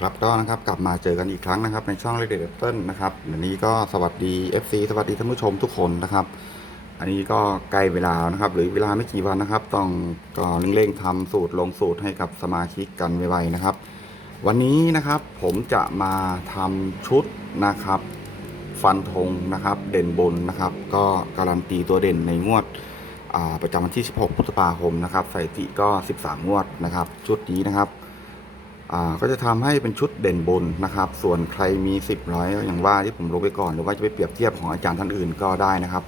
ครับก็นะครับกลับมาเจอกันอีกครั้งนะครับ ในช่องเลดเดอร์เต้นนะครับวันนี้ก็สวัสดี FC สวัสดีท่านผู้ชมทุกคนนะครับ อันนี้ก็ใกล้เวลานะครับ หรือเวลาไม่กี่วันนะครับ ต้องก็เร่งๆทำสูตรลงสูตรให้กับสมาชิกกันไวๆนะครับ วันนี้นะครับผมจะมาทำชุดนะครับ ฟันธงนะครับ เด่นบนนะครับ ก็การันตีตัวเด่นในงวดประจำวันที่ 16พฤษภาคมนะครับสถิติก็ 13 งวดนะครับ ชุดนี้นะครับ ก็จะทำให้เป็นชุดเด่นบนนะครับ ส่วนใครมี10ร้อยอย่างว่าที่ผมลงไปก่อน หรือว่าจะไปเปรียบเทียบของอาจารย์ท่านอื่นก็ได้นะครับ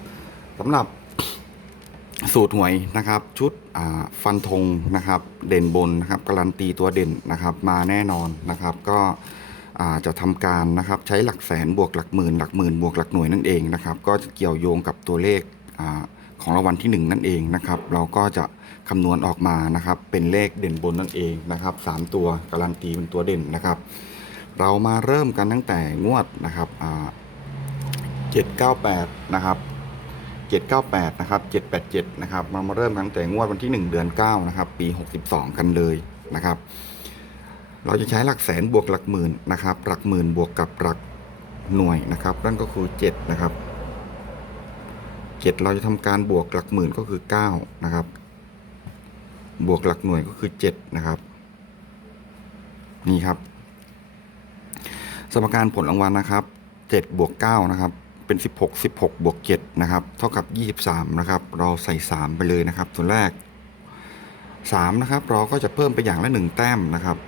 สำหรับสูตรหวยนะครับ ชุดฟันธงนะครับ เด่นบนนะครับการันตีตัวเด่นนะครับ มาแน่นอนนะครับ ก็จะทำการนะครับใช้หลักแสนบวกหลักหมื่นหลักหมื่นบวกหลักหน่วยนั่นเองนะครับ ก็จะเกี่ยวโยงกับตัวเลข ของรางวัลที่หนึ่งนั่นเองนะครับ เราก็จะคำนวณออกมานะครับ เป็นเลขเด่นบนนั่นเองนะครับสามตัวการันตีเป็นตัวเด่นนะครับ เรามาเริ่มกันตั้งแต่งวดนะครับเจ็ดเก้าแปดนะครับ798 นะครับ 787 นะครับ มามาเริ่มตั้งแต่งวดวันที่ 1 เดือน 9 นะครับ ปี 62 กันเลยนะครับ เราจะใช้หลักแสนบวกหลักหมื่นนะครับ หลักหมื่นบวกกับหลักหน่วยนะครับ นั่นก็คือ 7 นะครับ 7 เราจะทำการบวกหลักหมื่นก็คือ 9 นะครับ บวกหลักหน่วยก็คือ 7 นะครับ นี่ครับ สมการผลรางวัลนะครับ 7 บวก 9 นะครับ เป็น 16 16 บวก 7 นะครับ เท่ากับ 23 นะครับ เราใส่ 3 ไปเลยนะครับ ส่วนแรก 3 นะครับ เราก็จะเพิ่มไปอย่างละ 1 แต้มนะครับ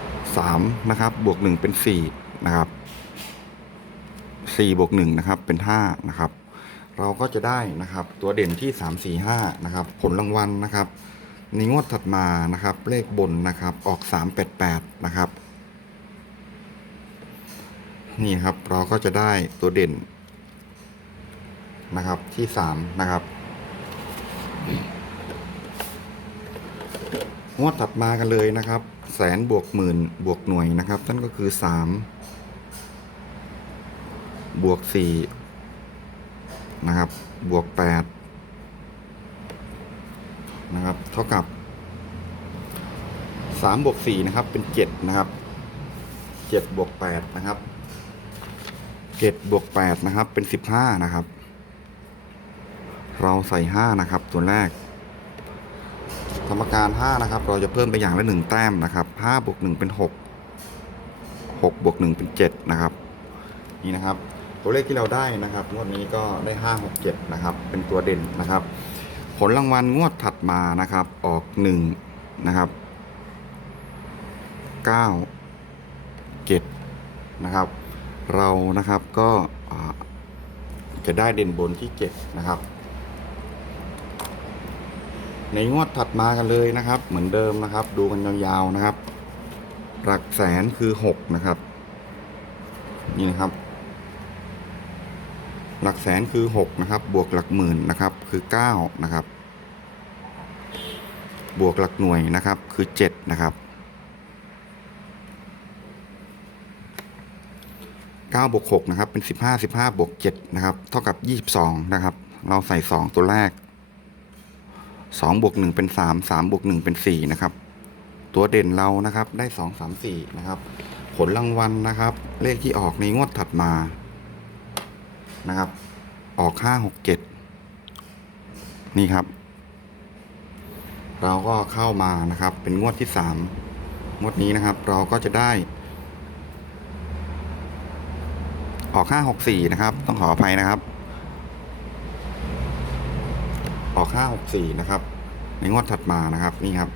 3นะครับ บวก 1 เป็น 4 นะครับ4บวก1นะครับ เป็น 5 นะครับ เราก็จะได้นะครับ ตัวเด่นที่ 3 4 5นะครับ ผลรางวัลนะครับ ในงวดถัดมานะครับ เลขบนนะครับ ออก 388 นะครับ นี่ครับเราก็จะได้ตัวเด่นนะครับที่สามนะครับงวดถัดมากันเลยนะครับ แสนบวกหมื่นบวกหน่วยนะครับนั่นก็คือสามบวกสี่ นะครับ บวกแปดนะครับ เท่ากับสามบวกสี่นะครับ เป็นเจ็ดนะครับเจ็ดบวกแปดนะครับเจ็ดบวกแปดนะครับ เป็นสิบห้านะครับ เราใส่ห้านะครับตัวแรกสมการห้านะครับ เราจะเพิ่มไปอย่างละหนึ่งแต้มนะครับห้าบวกหนึ่งเป็นหกหกบวกหนึ่งเป็นเจ็ดนะครับ นี่นะครับ ตัวเลขที่เราได้นะครับงวดนี้ก็ได้ห้าหกเจ็ดนะครับเป็นตัวเด่นนะครับ ผลรางวัลงวดถัดมานะครับออกหนึ่งนะครับเก้าเจ็ดนะครับ เรานะครับก็จะได้เด่นบนที่ 7 นะครับ ในงวดถัดมากันเลยนะครับ เหมือนเดิมนะครับ ดูกันยาวๆนะครับ หลักแสนคือ 6 นะครับ นี่นะครับ หลักแสนคือ 6 นะครับ บวกหลักหมื่นนะครับคือ9นะครับ บวกหลักหน่วยนะครับคือ 7 นะครับ9บวก6นะครับเป็น 15 15บวก7นะครับเท่ากับ 22 นะครับ เราใส่ 2 ตัวแรก 2บวก1เป็น 3 3บวก1เป็น 4 นะครับ ตัวเด่นเรานะครับได้ 2 3 4 นะครับ ผลรางวัลนะครับ เลขที่ออกในงวดถัดมา นะครับ ออก5 6 7นี่ครับ เราก็เข้ามานะครับ เป็นงวดที่3งวดนี้นะครับ เราก็จะได้ ออก564นะครับ ต้องขออภัยนะครับ ออก564นะครับ ในงวดถัดมานะครับ นี่ครับ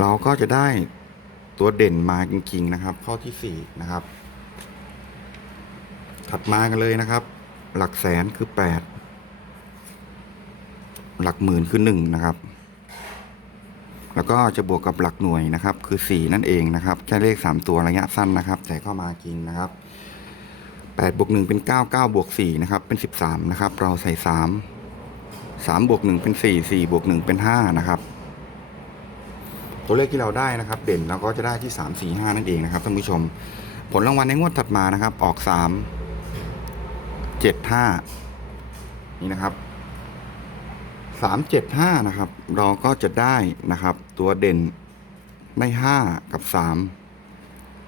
เราก็จะได้ตัวเด่นมาจริงๆนะครับ ข้อที่4นะครับ ถัดมากันเลยนะครับ หลักแสนคือ8หลักหมื่นคือ1นะครับ แล้วก็จะบวกกับหลักหน่วยนะครับ คือ4นั่นเองนะครับ แค่เลข3ตัวระยะสั้นนะครับแต่เข้ามาจริงนะครับ8บวก1เป็น9 9บวก4นะครับเป็น13นะครับ เราใส่3 3บวก1เป็น4 4บวก1เป็น5นะครับตัวเลขที่เราได้นะครับ เด่นเราก็จะได้ที่ 3 4 5 นั่นเองนะครับท่านผู้ชม ผลรางวัลในงวดถัดมานะครับ ออก 3 7 5นี่นะครับ3 7 5นะครับ เราก็จะได้นะครับ ตัวเด่นได้ห้ากับสาม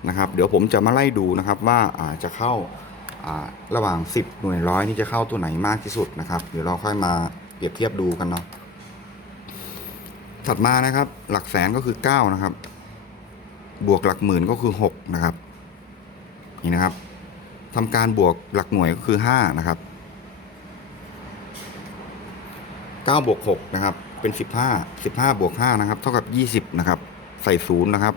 นะครับ เดี๋ยวผมจะมาไล่ดูนะครับว่าอาจะเข้าอ่าระหว่าง 10 หน่วยร้อยนี่จะเข้าตัวไหนมากที่สุดนะครับ เดี๋ยวเราค่อยมาเปรียบเทียบดูกันเนาะถัดมานะครับ หลักแสนก็คือ 9 นะครับ บวกหลักหมื่นก็คือ 6 นะครับ นี่นะครับ ทำการบวกหลักหน่วยก็คือ 5 นะครับ9บวก6นะครับ เป็น 15 15บวก5นะครับ เท่ากับ 20 นะครับ ใส่ศูนย์นะครับ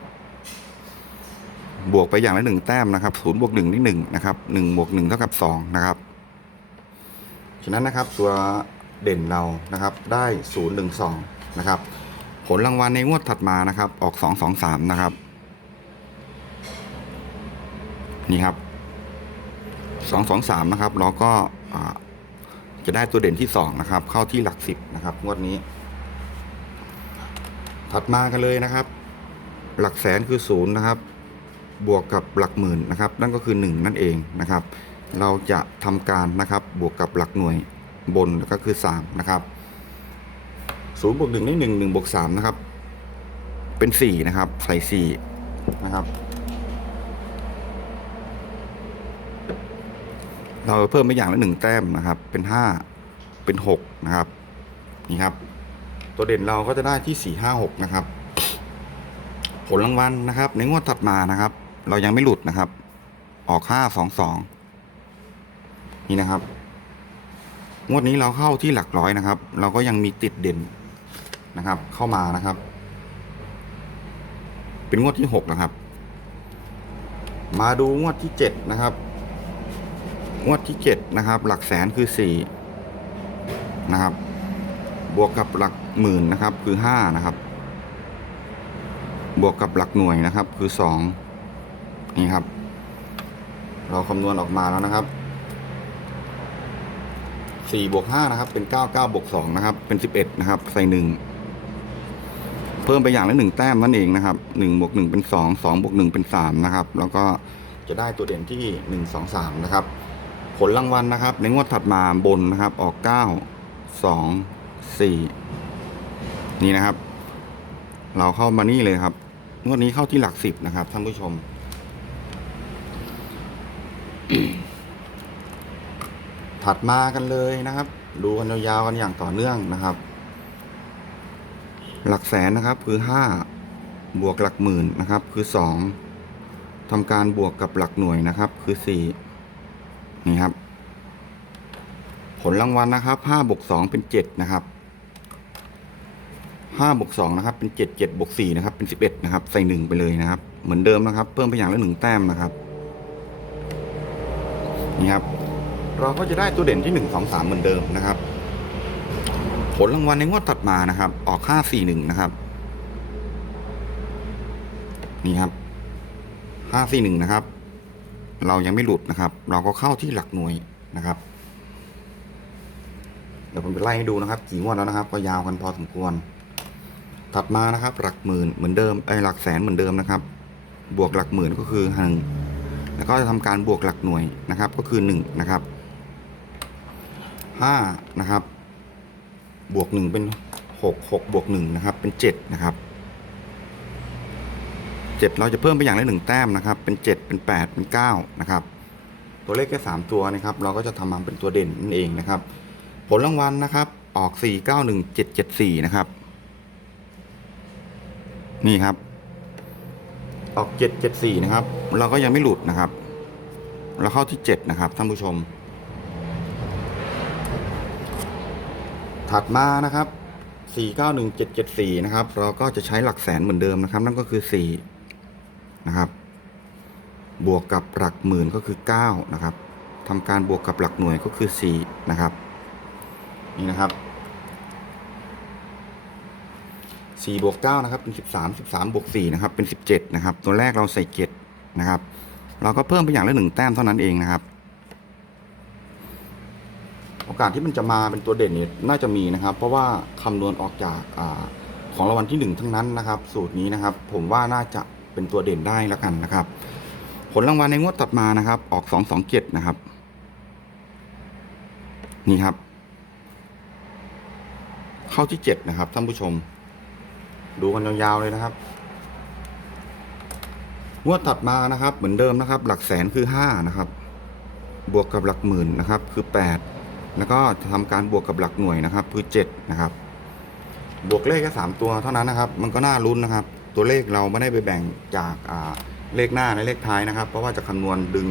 บวกไปอย่างละหนึ่งแต้มนะครับศูนย์บวกหนึ่งนี่หนึ่งนะครับหนึ่งบวกหนึ่งเท่ากับสองนะครับ ฉะนั้นนะครับตัวเด่นเรานะครับ ได้ศูนย์หนึ่งสองนะครับ ผลรางวัลในงวดถัดมานะครับ ออกสองสองสามนะครับ นี่ครับ สองสองสามนะครับเราก็จะได้ตัวเด่นที่สองนะครับ เข้าที่หลักสิบนะครับงวดนี้ ถัดมากันเลยนะครับ หลักแสนคือศูนย์นะครับ บวกกับหลักหมื่นนะครับ นั่นก็คือ 1 นั่นเองนะครับ เราจะทำการนะครับบวกกับหลักหน่วยบนก็คือ3นะครับศูนย์บวกหนึ่งได้หนึ่งหนึ่งบวกสามนะครับ เป็น4นะครับ ใส่4นะครับ เราเพิ่มไปอย่างละหนึ่งแต้มนะครับ เป็น5เป็น6นะครับ นี่ครับ ตัวเด่นเราก็จะได้ที่4 5 6นะครับ ผลรางวัลนะครับ ในงวดถัดมานะครับ เรายังไม่หลุดนะครับ ออกห้าสองสองนี่นะครับ งวดนี้เราเข้าที่หลักร้อยนะครับ เราก็ยังมีติดเด่นนะครับ เข้ามานะครับ เป็นงวดที่หกนะครับ มาดูงวดที่เจ็ดนะครับ งวดที่เจ็ดนะครับ หลักแสนคือสี่นะครับ บวกกับหลักหมื่นนะครับ คือห้านะครับ บวกกับหลักหน่วยนะครับ คือสองนี่ครับ เราคำนวณออกมาแล้วนะครับสี่บวกห้านะครับ เป็นเก้าเก้าบวกสองนะครับ เป็นสิบเอ็ดนะครับ ใส่หนึ่งเพิ่มไปอย่างละหนึ่งแต้มนั่นเองนะครับหนึ่งบวกหนึ่งเป็นสองสองบวกหนึ่งเป็นสามนะครับ แล้วก็จะได้ตัวเด่นที่หนึ่งสองสามนะครับ ผลรางวัลนะครับ ในงวดถัดมาบนนะครับ ออกเก้าสองสี่นี่นะครับ เราเข้ามานี่เลยครับ งวดนี้เข้าที่หลักสิบนะครับท่านผู้ชม ถัดมากันเลยนะครับ ดูกันยาวๆกันอย่างต่อเนื่องนะครับ หลักแสนนะครับคือห้าบวกหลักหมื่นนะครับ คือสองทำการบวกกับหลักหน่วยนะครับ คือสี่ นี่ครับ ผลรางวัลนะครับห้าบวกสองเป็นเจ็ดนะครับห้าบวกสองนะครับเป็นเจ็ดเจ็ดบวกสี่นะครับเป็นสิบเอ็ดนะครับ ใส่หนึ่งไปเลยนะครับ เหมือนเดิมนะครับ เพิ่มไปอย่างละหนึ่งแต้มนะครับนี่ครับ เราก็จะได้ตัวเด่นที่หนึ่งสองสามเหมือนเดิมนะครับ ผลรางวัลในงวดถัดมานะครับ ออกห้าสี่หนึ่งนะครับ นี่ครับห้าสี่หนึ่งนะครับ เรายังไม่หลุดนะครับ เราก็เข้าที่หลักหน่วยนะครับ เดี๋ยวผมจะไล่ให้ดูนะครับ กี่งวดแล้วนะครับ ก็ยาวกันพอสมควร ถัดมานะครับ หลักหมื่นเหมือนเดิมไอ้หลักแสนเหมือนเดิมนะครับ บวกหลักหมื่นก็คือหนึ่งแล้วก็จะทำการบวกหลักหน่วยนะครับ ก็คือหนึ่งนะครับห้านะครับ บวกหนึ่งเป็นหกหกบวกหนึ่งนะครับ เป็นเจ็ดนะครับ เจ็ดเราจะเพิ่มไปอย่างละหนึ่งแต้มนะครับ เป็นเจ็ดเป็นแปดเป็นเก้านะครับ ตัวเลขแค่สามตัวนะครับ เราก็จะทำมาเป็นตัวเด่นนั่นเองนะครับ ผลรางวัลนะครับ ออกสี่เก้าหนึ่งเจ็ดเจ็ดสี่นะครับ นี่ครับ ออกเจ็ดเจ็ดสี่นะครับ เราก็ยังไม่หลุดนะครับ เราเข้าที่เจ็ดนะครับ ท่านผู้ชม ถัดมานะครับสี่เก้าหนึ่งเจ็ดเจ็ดสี่นะครับ เราก็จะใช้หลักแสนเหมือนเดิมนะครับ นั่นก็คือสี่ นะครับ บวกกับหลักหมื่นก็คือเก้านะครับทำการบวกกับหลักหน่วยก็คือสี่นะครับ นี่นะครับสี่บวกเก้านะครับเป็นสิบสามสิบสามบวกสี่นะครับเป็นสิบเจ็ดนะครับ ตัวแรกเราใส่เจ็ดนะครับ เราก็เพิ่มไปอย่างละหนึ่งแต้มเท่านั้นเองนะครับ โอกาสที่มันจะมาเป็นตัวเด่นเนี่ยน่าจะมีนะครับ เพราะว่าคำนวณออกจากอของรางวัลที่หนึ่งทั้งนั้นนะครับ สูตรนี้นะครับ ผมว่าน่าจะ เป็นตัวเด่นได้แล้วกันนะครับ ผลรางวัลในงวดตัดมานะครับ ออกสองสองเจ็ดนะครับ นี่ครับ เข้าที่เจ็ดนะครับท่านผู้ชม ดูกันยาวๆเลยนะครับงวดถัดมานะครับ เหมือนเดิมนะครับ หลักแสนคือห้านะครับ บวกกับหลักหมื่นนะครับ คือแปดแล้วก็ทำการบวกกับหลักหน่วยนะครับ คือเจ็ดนะครับ บวกเลขแค่สามตัวเท่านั้นนะครับ มันก็น่าลุ้นนะครับ ตัวเลขเราไม่ได้ไปแบ่งจากาเลขหน้าและเลขท้ายนะครับ เพราะว่าจะคำนวณดึง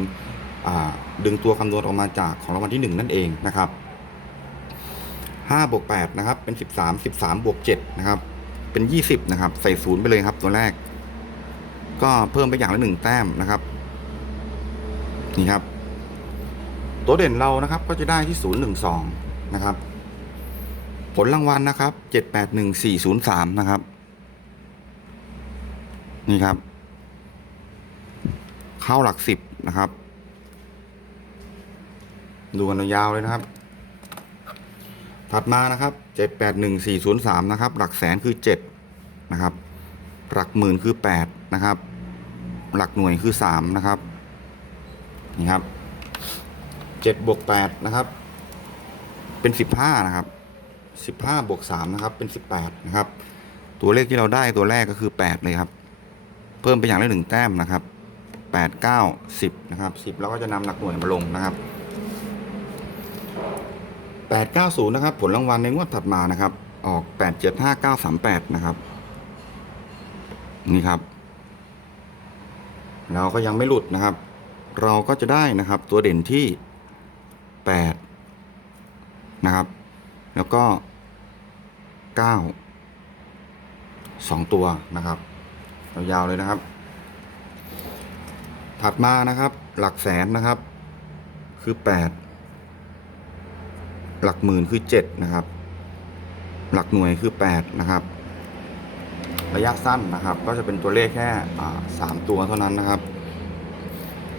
ดึงตัวคำนวณออกมาจากของรางวัลที่หนึ่งนั่นเองนะครับห้าบวกแปดนะครับเป็นสิบสามสิบสามบวกเจ็ดนะครับเป็นยี่สิบนะครับใส่ศูนย์ไปเลยครับตัวแรก ก็เพิ่มไปอย่างละหนึ่งแต้มนะครับนี่ครับ ตัวเด่นเรานะครับก็จะได้ที่ศูนย์หนึ่งสองนะครับ ผลรางวัลนะครับเจ็ดแปดหนึ่งสี่ศูนย์สามนะครับ นี่ครับ เข้าหลักสิบนะครับ ดูกันยาวเลยนะครับ ถัดมานะครับเจ็ดแปดหนึ่งสี่ศูนย์สามนะครับ หลักแสนคือเจ็ดนะครับ หลักหมื่นคือแปดนะครับ หลักหน่วยคือสามนะครับ นี่ครับเจ็ดบวกแปดนะครับ เป็นสิบห้านะครับสิบห้าบวกสามนะครับ เป็นสิบแปดนะครับ ตัวเลขที่เราได้ตัวแรกก็คือแปดเลยครับ พิ่มไปอย่างละหนึ่งแต้มนะครับแปดเก้าสิบนะครับสิบเราก็จะนำหลักหน่วยมาลงนะครับแปดเก้าศูนย์นะครับ ผลรางวัลในงวดถัดมานะครับ ออกแปดเจ็ดห้าเก้าสามแปดนะครับ นี่ครับ เราก็ยังไม่หลุดนะครับ เราก็จะได้นะครับ ตัวเด่นที่แปดนะครับ แล้วก็เก้าสองตัวนะครับ ยาวๆเลยนะครับ ถัดมานะครับ หลักแสนนะครับ คือแปดหลักหมื่นคือเจ็ดนะครับ หลักหน่วยคือแปดนะครับ ระยะสั้นนะครับ ก็จะเป็นตัวเลขแค่สามตัวเท่านั้นนะครับ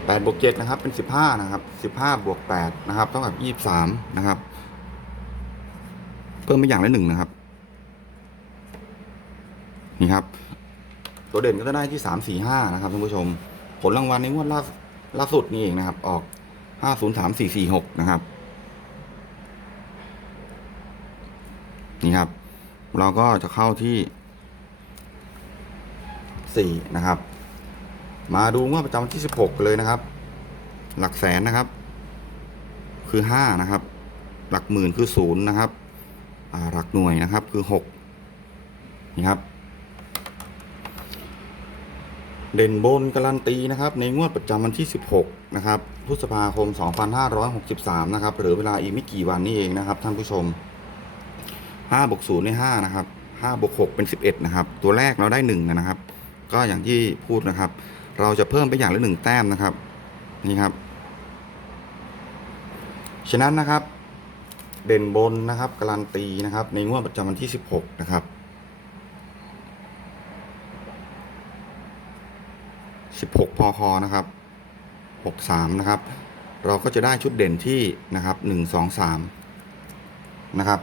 แปดบวกเจ็ดนะครับ เป็นสิบห้านะครับสิบห้าบวกแปดนะครับเท่ากับยี่สิบสามนะครับ เพิ่มไปอย่างละหนึ่งนะครับ นี่ครับ ตัวเด่นก็จะได้ที่สามสี่ห้านะครับท่านผู้ชม ผลรางวัลในงวดล่าล่าสุดนี่เองนะครับ ออกห้าศูนย์สามสี่สี่หกนะครับ นี่ครับ เราก็จะเข้าที่สี่นะครับ มาดูงวดประจำวันที่สิบหกเลยนะครับ หลักแสนนะครับ คือห้านะครับ หลักหมื่นคือศูนย์นะครับหลักหน่วยนะครับคือหกนี่ครับ เด่นบนการันตีนะครับในงวดประจำวันที่ 16 นะครับพฤษภาคม 2563 นะครับหรือเวลาอีกไม่กี่วันนี้เองนะครับท่านผู้ชม5บวก0ใน5นะครับ5บวก6เป็น 11 นะครับ ตัวแรกเราได้ 1 นะครับ ก็อย่างที่พูดนะครับ เราจะเพิ่มไปอย่างละ 1 แต้มนะครับ นี่ครับ ฉะนั้นนะครับ เด่นบนนะครับการันตีนะครับ ในงวดประจำวันที่ 16 นะครับ 16 พอคอนะครับ 63 นะครับ เราก็จะได้ชุดเด่นที่นะครับ 1 2 3 นะครับ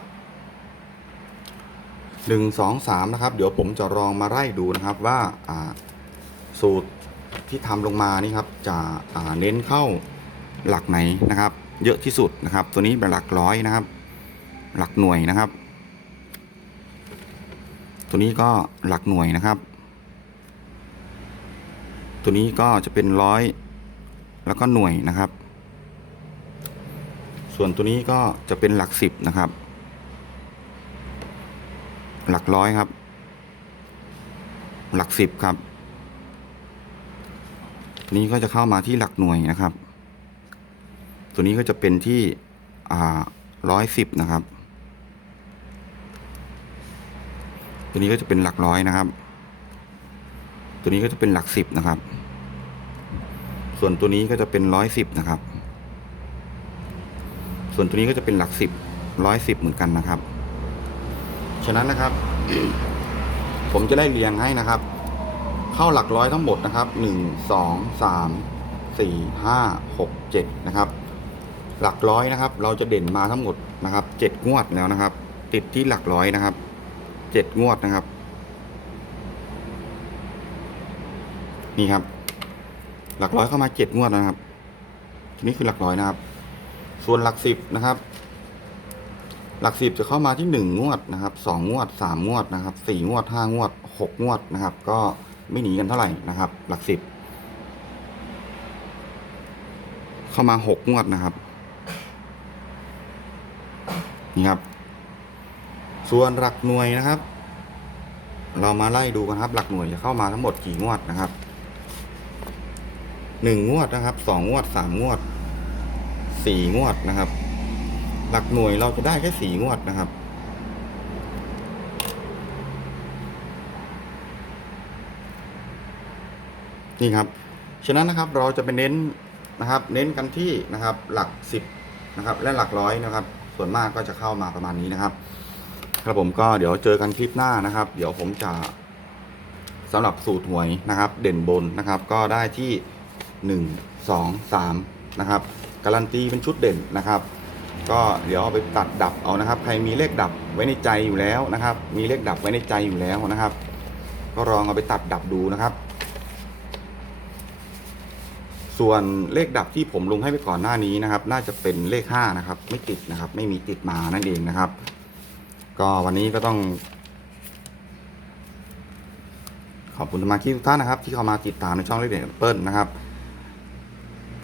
1 2 3 นะครับ เดี๋ยวผมจะลองมาไล่ดูนะครับว่าสูตรที่ทำลงมานี่ครับ จะเน้นเข้าหลักไหนนะครับ เยอะที่สุดนะครับ ตัวนี้เป็นหลักร้อยนะครับ หลักหน่วยนะครับ ตัวนี้ก็หลักหน่วยนะครับ ตัวนี้ก็จะเป็นร้อยแล้วก็หน่วยนะครับ ส่วนตัวนี้ก็จะเป็นหลักสิบนะครับ หลักร้อยครับ หลักสิบครับ ตัวนี้ก็จะเข้ามาที่หลักหน่วยนะครับ ตัวนี้ก็จะเป็นที่ร้อยสิบนะครับ ตัวนี้ก็จะเป็นหลักร้อยนะครับ ตัวนี้ก็จะเป็นหลักสิบนะครับ ส่วนตัวนี้ก็จะเป็นร้อยสิบนะครับ ส่วนตัวนี้ก็จะเป็นหลักสิบร้อยสิบเหมือนกันนะครับ ฉะนั้นนะครับ ผมจะได้เรียงให้นะครับ เข้าหลักร้อยทั้งหมดนะครับหนึ่งสองสามสี่ห้าหกเจ็ดนะครับ หลักร้อยนะครับ เราจะเด่นมาทั้งหมดนะครับเจ็ดงวดแล้วนะครับ ติดที่หลักร้อยนะครับเจ็ดงวดนะครับ นี่ครับ หลักร้อยเข้ามาเจ็ดงวดนะครับ นี่คือหลักร้อยนะครับ ส่วนหลักสิบนะครับ หลักสิบจะเข้ามาที่หนึ่งงวดนะครับสองงวดสามงวดนะครับสี่งวดห้างวดหกงวดนะครับ ก็ไม่หนีกันเท่าไหร่นะครับ หลักสิบเข้ามาหกงวดนะครับ นี่ครับ ส่วนหลักหน่วยนะครับ เรามาไล่ดูกันครับ หลักหน่วยจะเข้ามาทั้งหมดกี่งวดนะครับ หนึ่งงวดนะครับสองงวดสามงวดสี่งวดนะครับ หลักหน่วยเราจะได้แค่สี่งวดนะครับ นี่ครับ ฉะนั้นนะครับเราจะไปเน้นนะครับ เน้นกันที่นะครับ หลักสิบนะครับ และหลักร้อยนะครับ ส่วนมากก็จะเข้ามาประมาณนี้นะครับ ครับผมก็เดี๋ยวเจอกันคลิปหน้านะครับ เดี๋ยวผมจะสำหรับสูตรหวยนะครับ เด่นบนนะครับ ก็ได้ที่ หนึ่งสองสามนะครับการันตีเป็นชุดเด่นนะครับ ก็เดี๋ยวเอาไปตัดดับเอานะครับ ใครมีเลขดับไว้ในใจอยู่แล้วนะครับ มีเลขดับไว้ในใจอยู่แล้วนะครับ ก็ลองเอาไปตัดดับดูนะครับ ส่วนเลขดับที่ผมลงให้ไปก่อนหน้านี้นะครับ น่าจะเป็นเลข5นะครับ ไม่ติดนะครับ ไม่มีติดมานั่นเองนะครับ ก็วันนี้ก็ต้องขอบคุณสมาชิกทุกท่านนะครับ ที่เข้ามาติดตามในช่องเลขเด็ดเปิ้ลนะครับ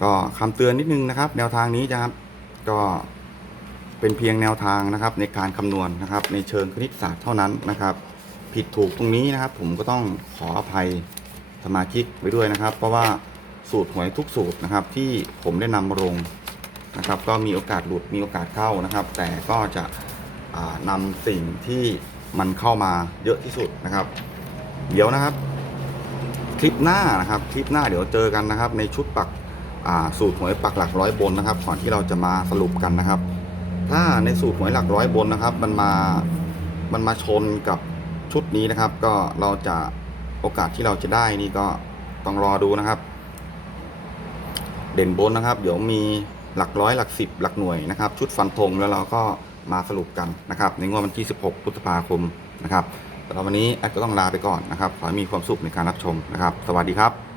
ก็คำเตือนนิดนึงนะครับ แนวทางนี้นะครับ ก็เป็นเพียงแนวทางนะครับ ในการคำนวณนะครับ ในเชิงคณิตศาสตร์เท่านั้นนะครับ ผิดถูกตรงนี้นะครับ ผมก็ต้องขออภัยสมาชิกไว้ด้วยนะครับ เพราะว่าสูตรหวยทุกสูตรนะครับ ที่ผมได้นำมาลงนะครับ ก็มีโอกาสหลุดมีโอกาสเข้านะครับ แต่ก็จะนำสิ่งที่มันเข้ามาเยอะที่สุดนะครับ เดี๋ยวนะครับ คลิปหน้านะครับ คลิปหน้าเดี๋ยวเจอกันนะครับ ในชุดปัก สูตรหวยปักหลักร้อยบนนะครับ ก่อนที่เราจะมาสรุปกันนะครับ ถ้าในสูตรหวยหลักร้อยบนนะครับ มันมามันมาชนกับชุดนี้นะครับ ก็เราจะโอกาสที่เราจะได้นี่ก็ต้องรอดูนะครับ เด่นบนนะครับ เดี๋ยวมีหลักร้อยหลักสิบหลักหน่วยนะครับ ชุดฟันธงแล้วเราก็มาสรุปกันนะครับ ในงวดวันที่ 16 พฤษภาคมนะครับแต่วันนี้แอดก็ต้องลาไปก่อนนะครับ ขอให้มีความสุขในการรับชมนะครับ สวัสดีครับ